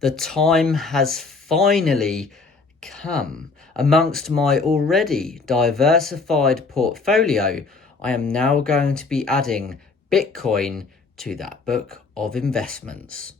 The time has finally come. Amongst my already diversified portfolio, I am now going to be adding Bitcoin to that book of investments.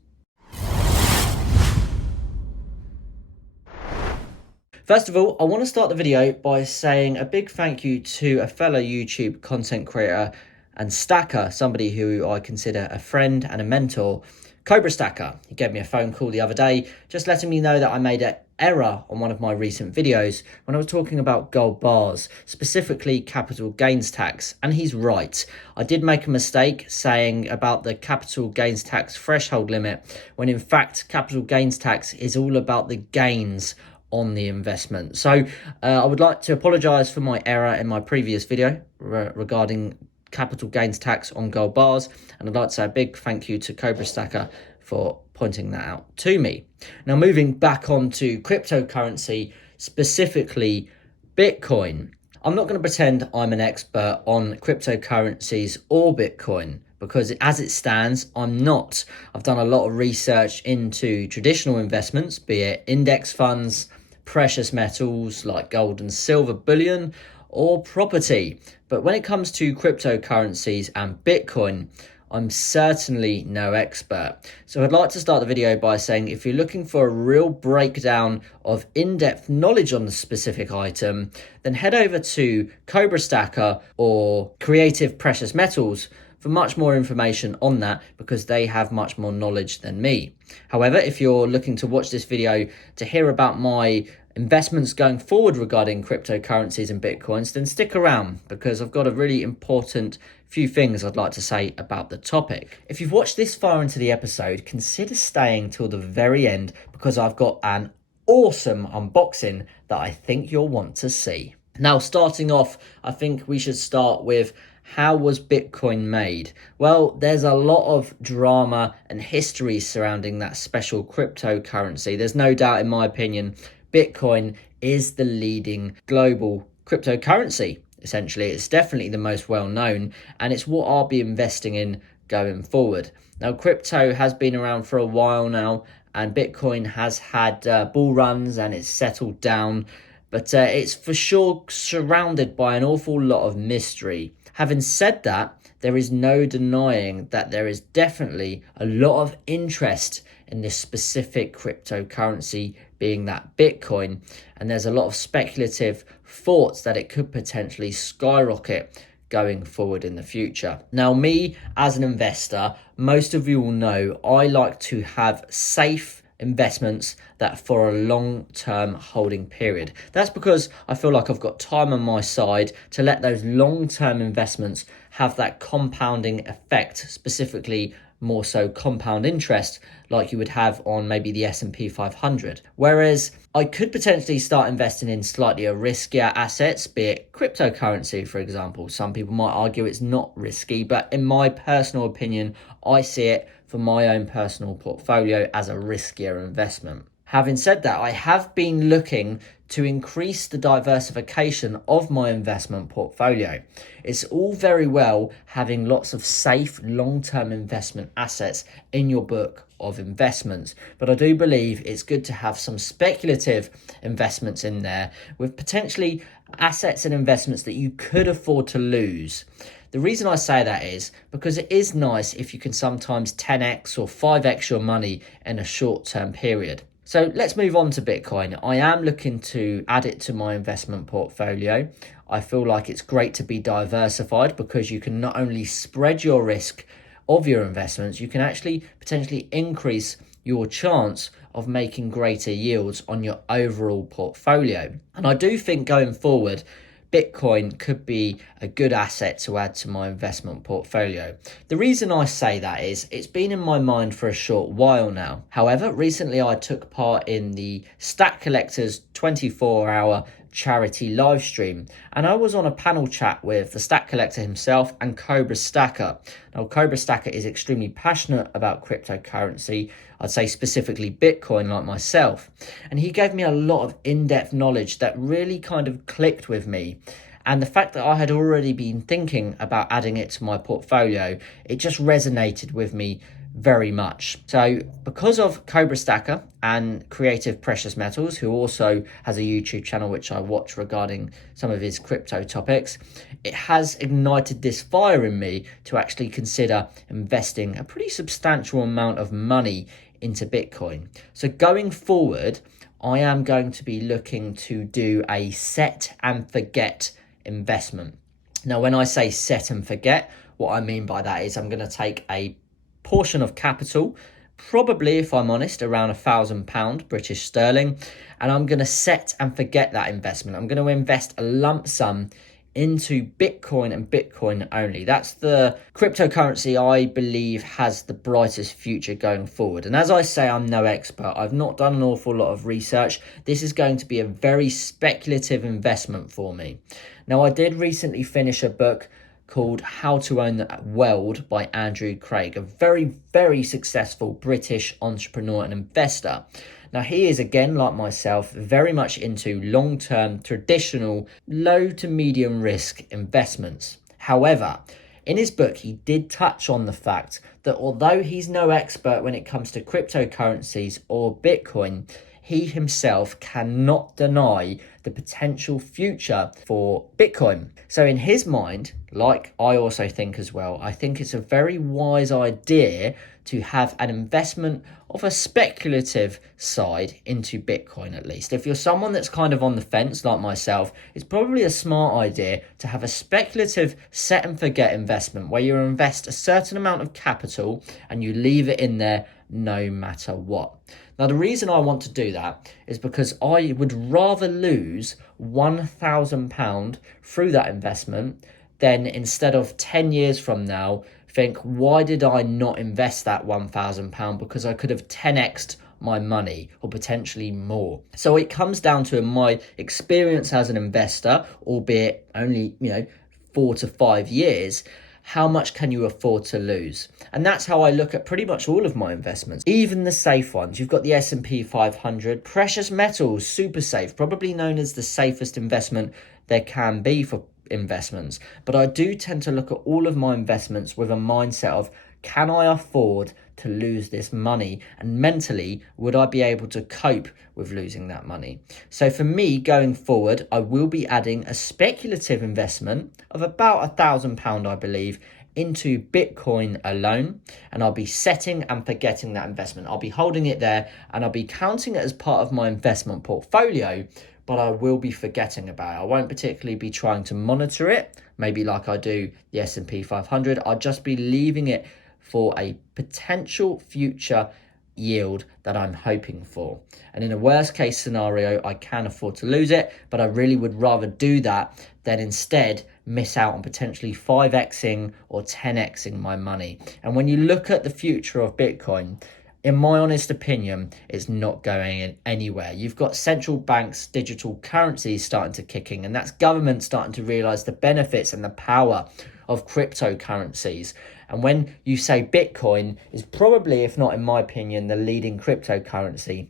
First of all, I want to start the video by saying a big thank you to a fellow YouTube content creator and stacker, somebody who I consider a friend and a mentor, Cobra Stacker. He gave me a phone call the other day, just letting me know that I made an error on one of my recent videos when I was talking about gold bars, specifically capital gains tax, and he's right. I did make a mistake saying about the capital gains tax threshold limit, when in fact capital gains tax is all about the gains on the investment. So I would like to apologize for my error in my previous video regarding capital gains tax on gold bars, and I'd like to say a big thank you to Cobra Stacker for pointing that out to me. Now, moving back onto cryptocurrency, specifically Bitcoin. I'm not going to pretend I'm an expert on cryptocurrencies or Bitcoin, because as it stands, I'm not. I've done a lot of research into traditional investments, be it index funds, precious metals like gold and silver bullion, or property. But when it comes to cryptocurrencies and Bitcoin, I'm certainly no expert. So I'd like to start the video by saying if you're looking for a real breakdown of in-depth knowledge on the specific item, then head over to Cobra Stacker or Creative Precious Metals for much more information on that, because they have much more knowledge than me. However, if you're looking to watch this video to hear about my investments going forward regarding cryptocurrencies and Bitcoins, then stick around, because I've got a really important few things I'd like to say about the topic. If you've watched this far into the episode, consider staying till the very end, because I've got an awesome unboxing that I think you'll want to see. Now, starting off, I think we should start with, how was Bitcoin made? Well, there's a lot of drama and history surrounding that special cryptocurrency. There's no doubt, in my opinion, Bitcoin is the leading global cryptocurrency. Essentially, it's definitely the most well known, and it's what I'll be investing in going forward. Now, crypto has been around for a while now, and Bitcoin has had bull runs and it's settled down, but it's for sure surrounded by an awful lot of mystery. Having said that, there is no denying that there is definitely a lot of interest in this specific cryptocurrency, being that Bitcoin, and there's a lot of speculative thoughts that it could potentially skyrocket going forward in the future. Now, me as an investor, most of you will know I like to have safe investments that for a long-term holding period. That's because I feel like I've got time on my side to let those long-term investments have that compounding effect, specifically more so compound interest, like you would have on maybe the S&P 500. Whereas I could potentially start investing in slightly riskier assets, be it cryptocurrency, for example. Some people might argue it's not risky, but in my personal opinion, I see it for my own personal portfolio as a riskier investment. Having said that, I have been looking to increase the diversification of my investment portfolio. It's all very well having lots of safe long-term investment assets in your book of investments, but I do believe it's good to have some speculative investments in there with potentially assets and investments that you could afford to lose. The reason I say that is because it is nice if you can sometimes 10x or 5x your money in a short-term period. So let's move on to Bitcoin. I am looking to add it to my investment portfolio. I feel like it's great to be diversified, because you can not only spread your risk of your investments, you can actually potentially increase your chance of making greater yields on your overall portfolio. And I do think going forward, Bitcoin could be a good asset to add to my investment portfolio. The reason I say that is it's been in my mind for a short while now. However, recently I took part in the Stack Collector's 24-hour charity live stream, and I was on a panel chat with the Stack Collector himself and Cobra Stacker. Now, Cobra Stacker is extremely passionate about cryptocurrency, I'd say specifically Bitcoin, like myself, and he gave me a lot of in-depth knowledge that really kind of clicked with me. And the fact that I had already been thinking about adding it to my portfolio, it just resonated with me very much. So because of Cobra Stacker and Creative Precious Metals, who also has a YouTube channel which I watch regarding some of his crypto topics, it has ignited this fire in me to actually consider investing a pretty substantial amount of money into Bitcoin. So going forward, I am going to be looking to do a set and forget investment. Now, when I say set and forget, what I mean by that is I'm going to take a portion of capital, probably, if I'm honest, around £1,000 British sterling, and I'm going to set and forget that investment. I'm going to invest a lump sum into Bitcoin and Bitcoin only. That's the cryptocurrency I believe has the brightest future going forward. And as I say, I'm no expert. I've not done an awful lot of research. This is going to be a very speculative investment for me. Now, I did recently finish a book called How to Own the World by Andrew Craig, a very, very successful British entrepreneur and investor. Now, he is, again, like myself, very much into long-term, traditional, low to medium risk investments. However, in his book, he did touch on the fact that although he's no expert when it comes to cryptocurrencies or Bitcoin, he himself cannot deny the potential future for Bitcoin. So in his mind, like I also think as well, I think it's a very wise idea to have an investment of a speculative side into Bitcoin, at least. If you're someone that's kind of on the fence like myself, it's probably a smart idea to have a speculative set and forget investment where you invest a certain amount of capital and you leave it in there no matter what. Now, the reason I want to do that is because I would rather lose £1,000 through that investment than, instead of 10 years from now, think, why did I not invest that £1,000? Because I could have 10x'd my money, or potentially more. So it comes down to, in my experience as an investor, albeit only 4 to 5 years, how much can you afford to lose? And that's how I look at pretty much all of my investments, even the safe ones. You've got the S&P 500, precious metals, super safe, probably known as the safest investment there can be for investments. But I do tend to look at all of my investments with a mindset of, can I afford to lose this money? And mentally, would I be able to cope with losing that money? So for me, going forward, I will be adding a speculative investment of about £1,000, I believe, into Bitcoin alone. And I'll be setting and forgetting that investment. I'll be holding it there and I'll be counting it as part of my investment portfolio, but I will be forgetting about it. I won't particularly be trying to monitor it, maybe like I do the S&P 500. I'll just be leaving it for a potential future yield that I'm hoping for. And in a worst case scenario, I can afford to lose it, but I really would rather do that than instead miss out on potentially 5xing or 10xing my money. And when you look at the future of Bitcoin, in my honest opinion, it's not going anywhere. You've got central banks, digital currencies starting to kick in, and that's government starting to realize the benefits and the power of cryptocurrencies. And when you say Bitcoin is probably, if not in my opinion, the leading cryptocurrency,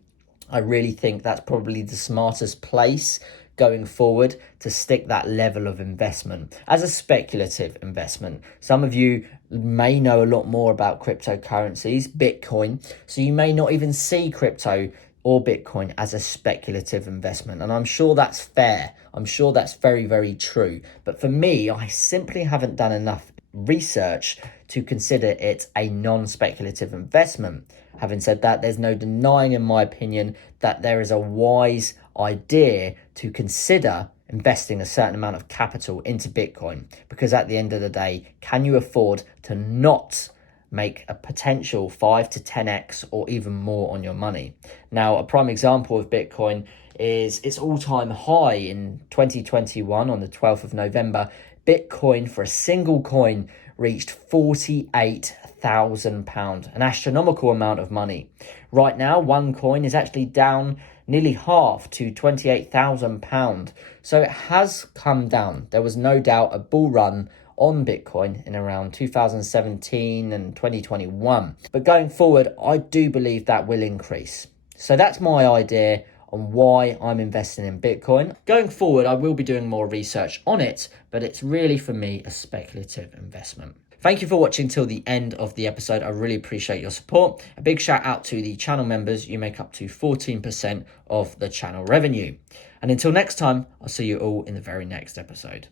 I really think that's probably the smartest place going forward to stick that level of investment as a speculative investment. Some of you may know a lot more about cryptocurrencies, Bitcoin, so you may not even see crypto or Bitcoin as a speculative investment. And I'm sure that's fair. I'm sure that's very, very true. But for me, I simply haven't done enough research to consider it a non-speculative investment. Having said that, there's no denying, in my opinion, that there is a wise idea to consider investing a certain amount of capital into Bitcoin, because at the end of the day, can you afford to not make a potential 5 to 10x or even more on your money? Now, a prime example of Bitcoin is its all-time high in 2021 on the 12th of November. Bitcoin for a single coin reached £48,000, an astronomical amount of money. Right now, one coin is actually down nearly half to £28,000. So it has come down. There was no doubt a bull run on Bitcoin in around 2017 and 2021. But going forward, I do believe that will increase. So that's my idea on why I'm investing in Bitcoin. Going forward, I will be doing more research on it, but it's really, for me, a speculative investment. Thank you for watching till the end of the episode. I really appreciate your support. A big shout out to the channel members. You make up to 14% of the channel revenue. And until next time, I'll see you all in the very next episode.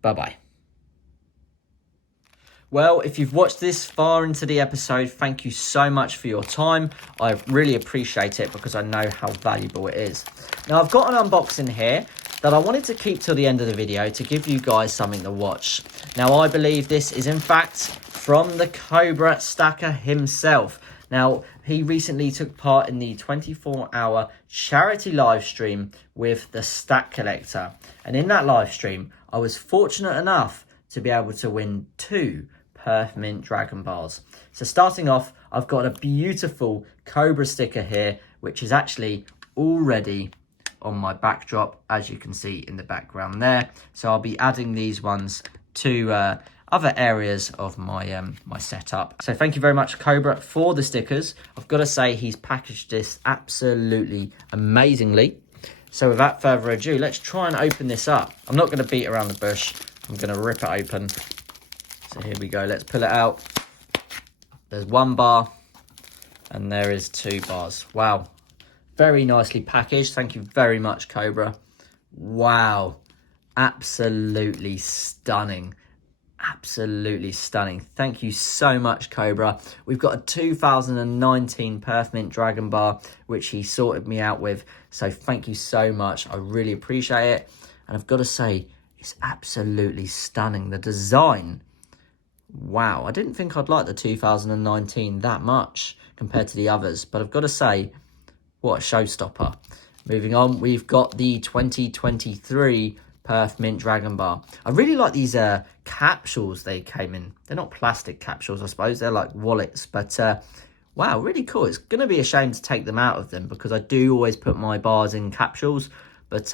Bye-bye. Well, if you've watched this far into the episode, thank you so much for your time. I really appreciate it because I know how valuable it is. Now, I've got an unboxing here that I wanted to keep till the end of the video to give you guys something to watch. Now, I believe this is in fact from the Cobra Stacker himself. Now, he recently took part in the 24-hour charity live stream with the Stack Collector. And in that live stream, I was fortunate enough to be able to win 2 Perth Mint Dragon Bars. So starting off, I've got a beautiful Cobra sticker here, which is actually already on my backdrop, as you can see in the background there. So I'll be adding these ones to other areas of my my setup. So thank you very much, Cobra, for the stickers. I've got to say, he's packaged this absolutely amazingly. So without further ado, let's try and open this up. I'm not going to beat around the bush. I'm going to rip it open. So here we go. Let's pull it out. There's 1 bar and there is 2 bars. Wow. Very nicely packaged. Thank you very much, Cobra. Wow. Absolutely stunning. Absolutely stunning. Thank you so much, Cobra. We've got a 2019 Perth Mint Dragon Bar, which he sorted me out with. So thank you so much. I really appreciate it. And I've got to say, it's absolutely stunning. The design, wow. I didn't think I'd like the 2019 that much compared to the others, but I've got to say, what a showstopper. Moving on, we've got the 2023 Perth Mint Dragon Bar. I really like these capsules they came in. They're not plastic capsules, I suppose. They're like wallets, but wow, really cool. It's going to be a shame to take them out of them because I do always put my bars in capsules, but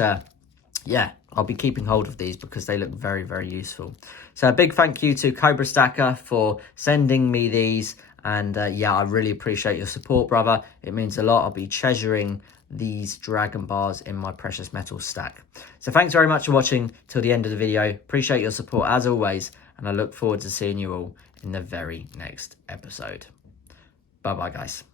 yeah, I'll be keeping hold of these because they look very, very useful. So a big thank you to Cobra Stacker for sending me these. And yeah, I really appreciate your support, brother. It means a lot. I'll be treasuring these Dragon Bars in my precious metal stack. So thanks very much for watching till the end of the video. Appreciate your support as always. And I look forward to seeing you all in the very next episode. Bye-bye, guys.